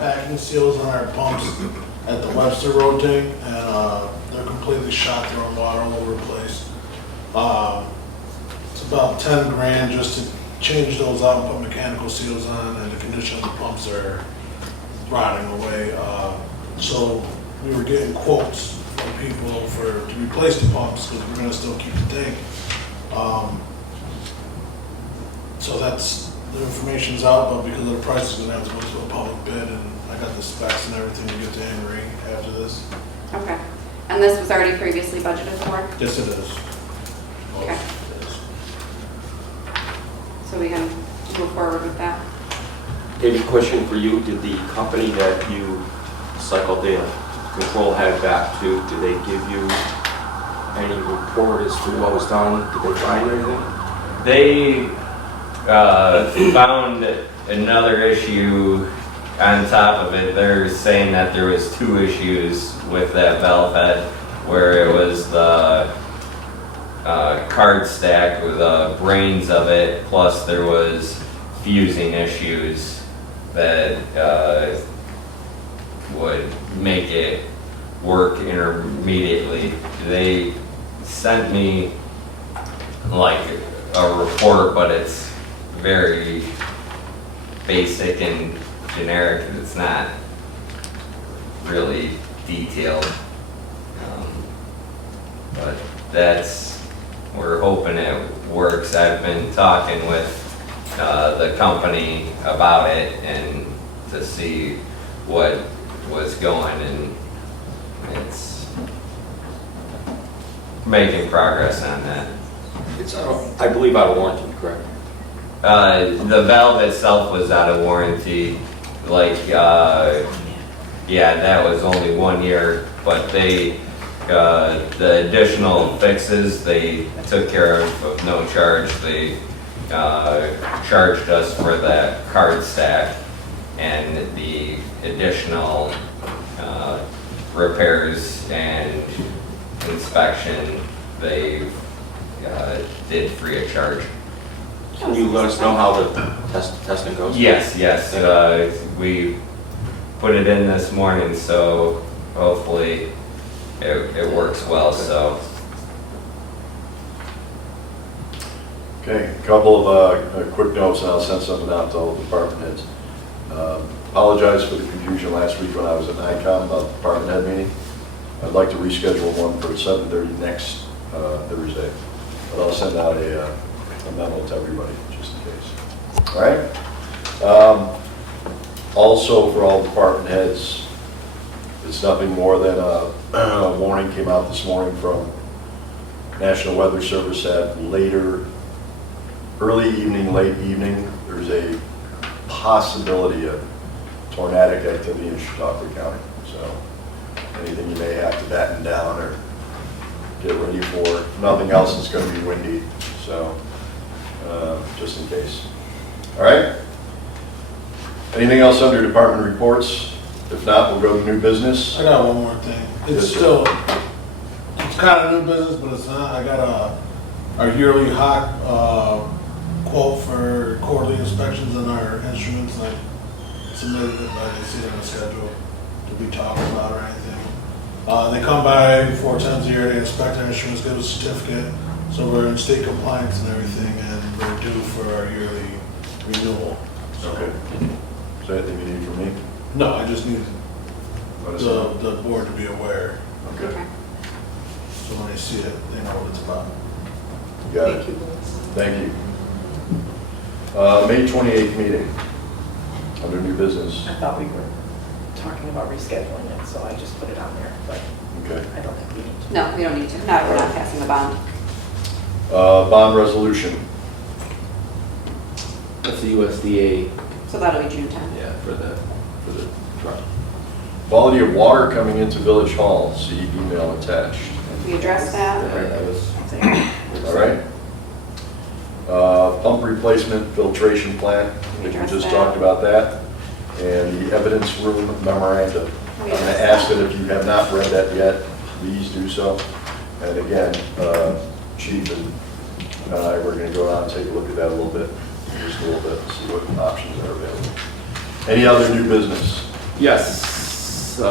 packing seals on our pumps at the Webster Road tank, and they're completely shot, throwing water all over the place. It's about 10 grand just to change those out and put mechanical seals on, and the condition of the pumps are rotting away. So we were getting quotes from people to replace the pumps, because we're gonna still keep the tank. So that's, the information's out, but because of the price, we're gonna have to go to a public bid, and I got the specs and everything to get to Anne Marie after this. Okay. And this was already previously budgeted for? Yes, it is. Okay. It is. So we can move forward with that? David, question for you. Did the company that you cycled the control head back to, did they give you any report as to what was done? Did they find anything? They found another issue on top of it. They're saying that there was two issues with that valve head, where it was the card stack with the brains of it, plus there was fusing issues that would make it work intermediately. They sent me like a report, but it's very basic and generic. It's not really detailed. But we're hoping it works. I've been talking with the company about it and to see what was going, and it's making progress on that. It's, I believe, out of warranty, correct? The valve itself was out of warranty. Yeah, that was only 1 year, but the additional fixes they took care of no charge. They charged us for that card stack, and the additional repairs and inspection they did free of charge. Can you let us know how the testing goes? Yes. We put it in this morning, so hopefully it works well. So. Okay, a couple of quick notes, and I'll send something out to all the department heads. Apologize for the confusion last week when I was at NICOM about the department head meeting. I'd like to reschedule one for 7:30 next Thursday, but I'll send out a memo to everybody, just in case. All right? Also, for all department heads, it's nothing more than a warning came out this morning from National Weather Service at early evening, late evening. There's a possibility of tornadic activity in Chautauqua County. So anything you may have to batten down or get ready for. If nothing else, it's going to be windy. So just in case. All right. Anything else under department reports? If not, we'll go to new business. I got one more thing. It's still, it's kind of new business, but it's not. I got our yearly hot quote for quarterly inspections on our instruments, and I submitted it, but I didn't see it on the schedule to be talked about or anything. They come by 4 times a year, they inspect our instruments, give us a certificate, so we're in state compliance and everything, and we're due for our yearly renewal. Okay. Is there anything you need from me? No, I just need Let us know. the board to be aware. Okay, So when they see it, they know what it's about. got it. Thank you, Liz. Thank you. May 28th meeting, under new business. I thought we were talking about rescheduling it, so I just put it on there, but Okay. I don't think we need to. No, we don't need to. No, we're not passing the bond. Bond resolution. That's the USDA, So that'll be June 10th. yeah, for the truck. Quality of water coming into Village Hall, see email attached. We addressed that. That was. All right. Pump replacement filtration plant, we Address just that. talked about that. And the evidence room memorandum. I'm We going addressed to ask that. that if you have not read that yet, please do so. And again, Chief and I, we're going to go out and take a look at that a little bit, just a little bit, see what options are available. Any other new business? Yes, so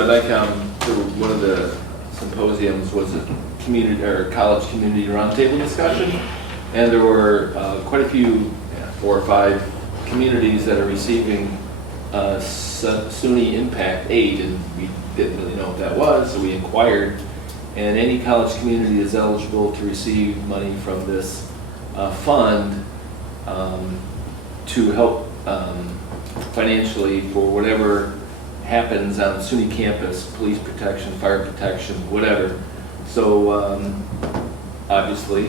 I'd like, one of the symposiums was a community, or college community roundtable discussion, and there were quite a few, 4 or 5 communities that are receiving SUNY impact aid, and we didn't really know what that was, so we inquired, and any college community is eligible to receive money from this fund to help financially for whatever happens on SUNY campus, police protection, fire protection, whatever. So obviously,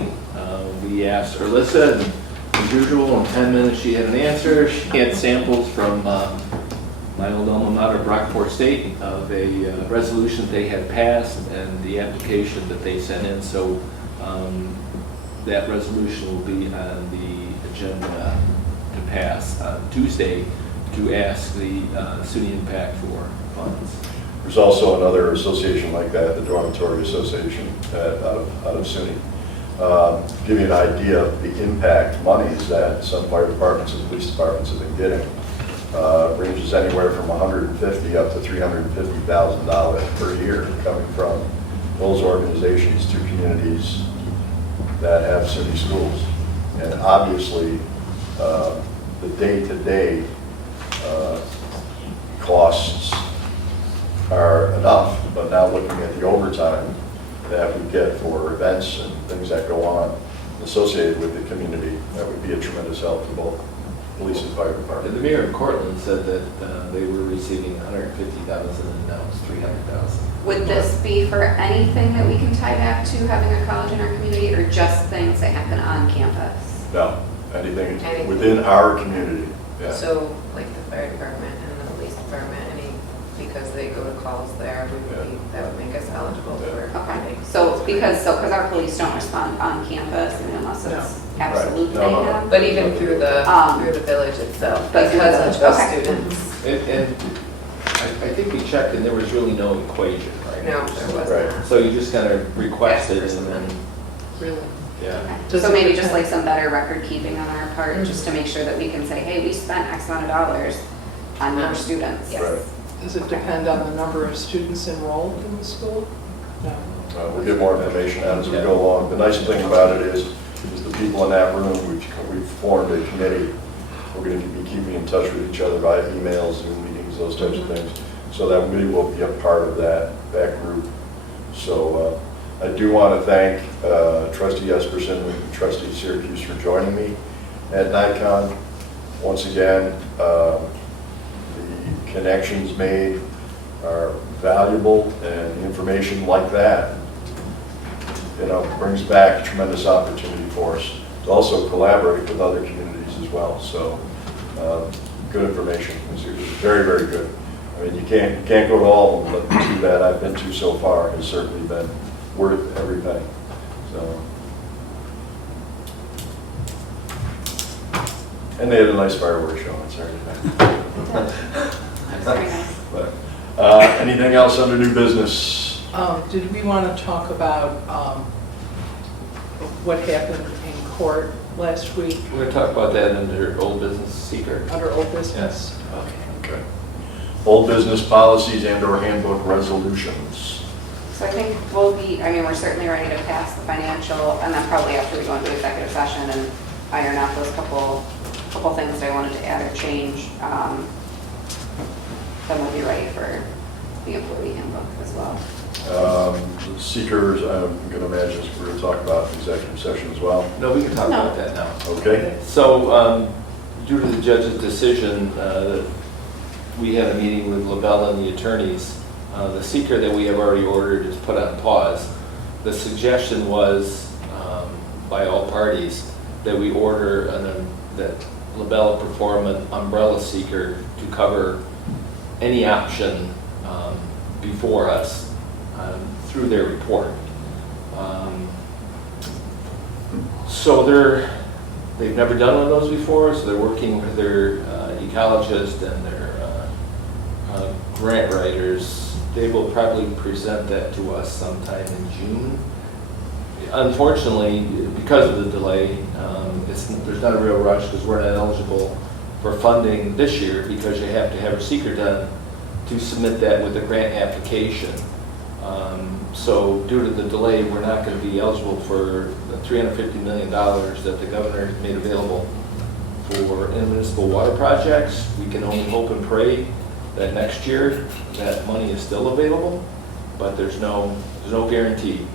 we asked Alyssa, and as usual, in 10 minutes she had an answer. She had samples from my old alma mater, Brockport State, of a resolution they had passed and the application that they sent in. So that resolution will be on the agenda to pass on Tuesday to ask the SUNY impact for funds. There's also another association like that, the Dormitory Association out of SUNY. Give you an idea of the impact monies that some fire departments and police departments have been getting. Ranges anywhere from $150,000 up to $350,000 per year coming from those organizations to communities that have SUNY schools. And obviously, the day-to-day costs are enough, but now looking at the overtime that we get for events and things that go on associated with the community, that would be a tremendous help to both police and fire And department. the mayor of Cortland said that they were receiving $150,000 and now it's $300,000. Would this be for anything that we can tie back to having a college in our community, or just things that happen on campus? No, anything Anything. within our community, yeah. So like the fire department and the police department, because they go to calls there, that would make us eligible for Okay, funding. so because our police don't respond on campus, I mean, unless it's absolute Right. No, no, no. mayhem. But even through the village itself, But through because the of village, those okay. students. And I think we checked and there was really no equation, right? No, there was Right. not. So you just kind of requested and then, Really? yeah. Okay. Does So it maybe just depend- like some better record keeping on our part, just to make sure that we can say, hey, we spent X amount of dollars on your students. Yes. Right. Does it depend on the number of students enrolled in the school? No. We'll get more information out as we go along. The nice thing about it is the people in that room, we've formed a committee. We're going to be keeping in touch with each other via emails, Zoom meetings, those types of things, so that we will be a part of that group. So I do want to thank Trustee Esperson and Trustee Syracuse for joining me at NICON. Once again, the connections made are valuable, and information like that, brings back tremendous opportunity for us to also collaborate with other communities as well. So, good information. It was very, very good. I mean, you can't go to all of them, but the two that I've been to so far has certainly been worth every penny. So, and they had a nice fireworks show on Saturday night. Very nice. But, anything else under new business? Did we want to talk about what happened in court last week We're going to talk about that under old business secret. under old business? Okay. Old business policies and/or handbook resolutions. So I think we're certainly ready to pass the financial, and then probably after we go into executive session and iron out those couple things that I wanted to add or change. then we'll be ready for the employee handbook as well. Seekers, I'm going to imagine we're going to talk about executive session as well. No, we can talk No. about that now. Okay? So, due to the judge's decision, we had a meeting with LaBella and the attorneys. The seeker that we have already ordered is put on pause. The suggestion was, by all parties, that we order, that LaBella perform an umbrella seeker to cover any option before us through their report. So they've never done one of those before, so they're working with their ecologist and their grant writers. They will probably present that to us sometime in June. Unfortunately, because of the delay, there's not a real rush because we're not eligible for funding this year because you have to have a seeker done to submit that with a grant application. So due to the delay, we're not going to be eligible for the $350 million that the governor made available for municipal water projects. We can only hope and pray that next year that money is still available, but there's no guarantee.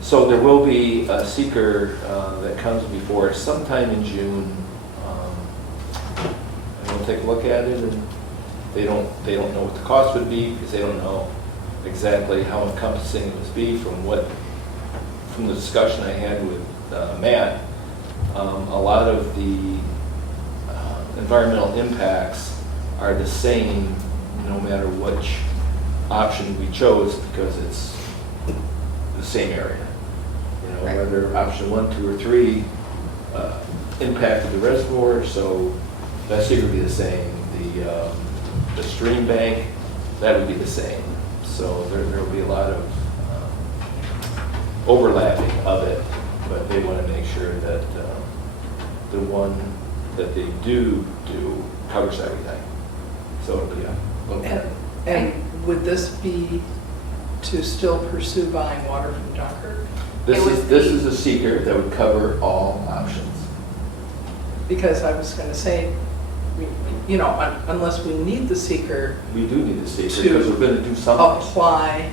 So there will be a seeker that comes before us sometime in June. And we'll take a look at it, and they don't know what the cost would be because they don't know exactly how encompassing it would be from the discussion I had with Matt. A lot of the environmental impacts are the same no matter which option we chose because it's the same area. Right. Whether option 1, 2, or 3 impacted the reservoir, so that seeker would be the same. The stream bank, that would be the same. So there will be a lot of overlapping of it, but they want to make sure that the one that they do covers everything. So it'll be a little And would this be to still pursue buying water from Dunkirk? This is a seeker that would cover all options. Because I was going to say, unless we need the seeker We do need the seeker To because we're going to do something, apply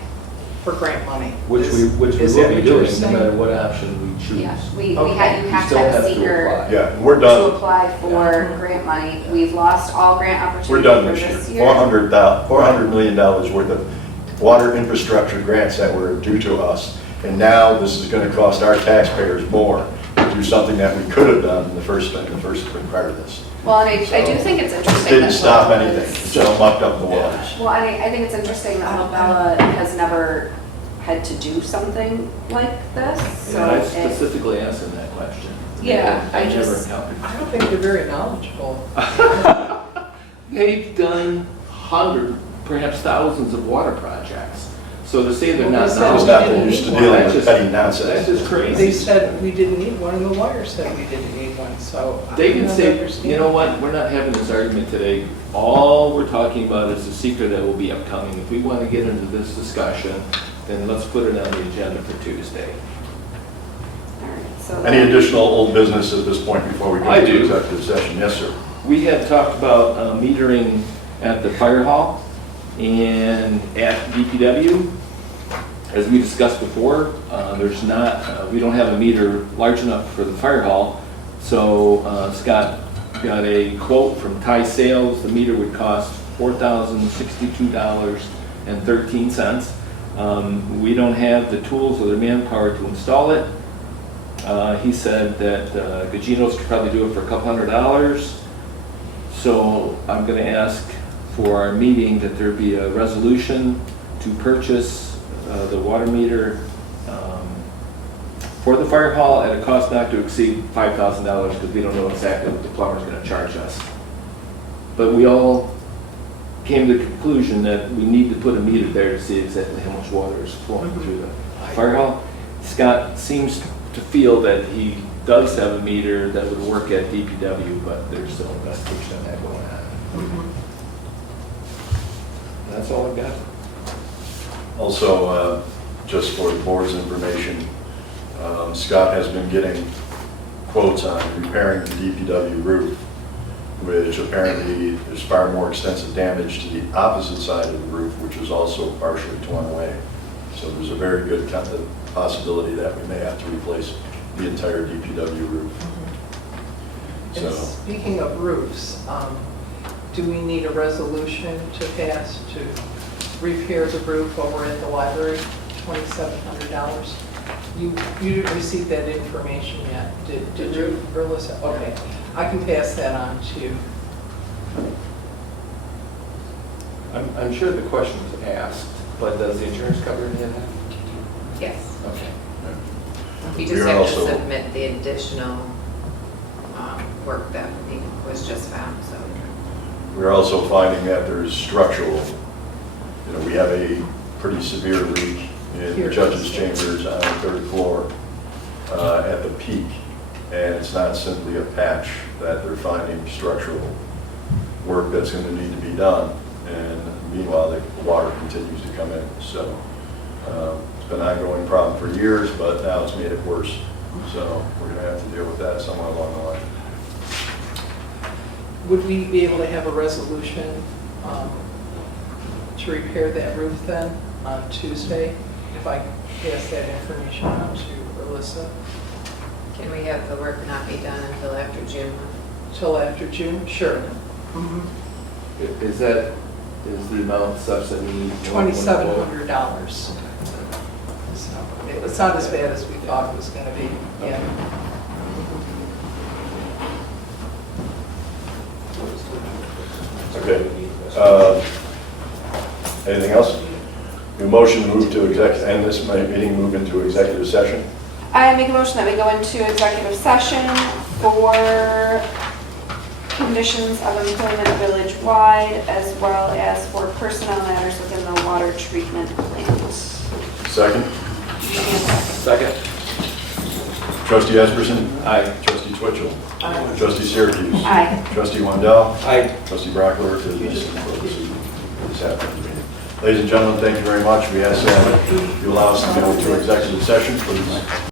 for grant money. which we will Is that be what you're doing no saying? matter what option we choose. Yeah, you Okay. have to Still have a to seeker apply. Yeah, we're to done. apply for grant money. We've lost all grant We're opportunities done for this this year. year. $400 million worth of water infrastructure grants that were due to us. And now this is going to cost our taxpayers more to do something that we could have done in the first part of this. Well, and I do think it's interesting. Didn't that stop Lobella anything. is- It just mucked up the waters. Well, I think it's interesting that Lobella has never had to do something like this, so. And I it- specifically asked them that question. Yeah, I never just- encountered. I don't think they're very knowledgeable. They've done hundreds, perhaps thousands of water projects. So to say they're not Well, Just knowledgeable. not been used to dealing with petty nonsense. That's just crazy. They said we didn't need one, and the lawyer said we didn't need one, so. I They can don't say, understand. you know what, we're not having this argument today. All we're talking about is the seeker that will be upcoming. If we want to get into this discussion, then let's put it on the agenda for Tuesday. All right, so Any then- additional old business at this point before we go I to do. executive session? Yes, sir. We had talked about metering at the fire hall and at DPW. As we discussed before, we don't have a meter large enough for the fire hall. So Scott got a quote from Ty Sales. The meter would cost $4,062.13. We don't have the tools or the manpower to install it. He said that Gugino's could probably do it for a couple $100. So I'm going to ask for our meeting that there be a resolution to purchase the water meter for the fire hall at a cost not to exceed $5,000 because we don't know exactly what the plumber's going to charge us. But we all came to the conclusion that we need to put a meter there to see exactly how much water is flowing through the fire hall. Scott seems to feel that he does have a meter that would work at DPW, but there's still investigation on that going on. That's all I've got. Also, just for the board's information, Scott has been getting quotes on repairing the DPW roof. which apparently there's far more extensive damage to the opposite side of the roof, which is also partially torn away. So there's a very good possibility that we may have to replace the entire DPW roof. And So, speaking of roofs, do we need a resolution to pass to repair the roof over at the library, $2,700? You didn't receive that information yet, did you, Alyssa? Okay, I can pass that on to you. I'm sure the question was asked, but does the insurance cover any of that? Yes. Okay. You We just are have to also- submit the additional work that was just found, so. we're also finding that there's structural, we have a pretty severe leak in the judge's chambers on the 3rd floor at the peak. And it's not simply a patch, that they're finding structural work that's going to need to be done. And meanwhile, the water continues to come in. So it's been an ongoing problem for years, but now it's made it worse. So we're going to have to deal with that somewhere along the line. Would we be able to have a resolution to repair that roof then on Tuesday? If I pass that information on to Alyssa? Can we have the work not be done until after June? Till after June? Sure. Is the amount such that we need? $2,700. So it's not as bad as we thought it was going to be. Yeah. Okay. Anything else? Your motion move to end this meeting, move into executive session? I make a motion that we go into executive session for conditions of employment village-wide as well as for personnel matters within the water treatment plant. Second? Second. Trustee Esperson? Aye. Trustee Twitchell? Aye. Trustee Syracuse? Aye. Trustee Wendell? Aye. Trustee Brockler is missing for this afternoon meeting. Ladies and gentlemen, thank you very much. We ask that you allow us to go into executive session, please.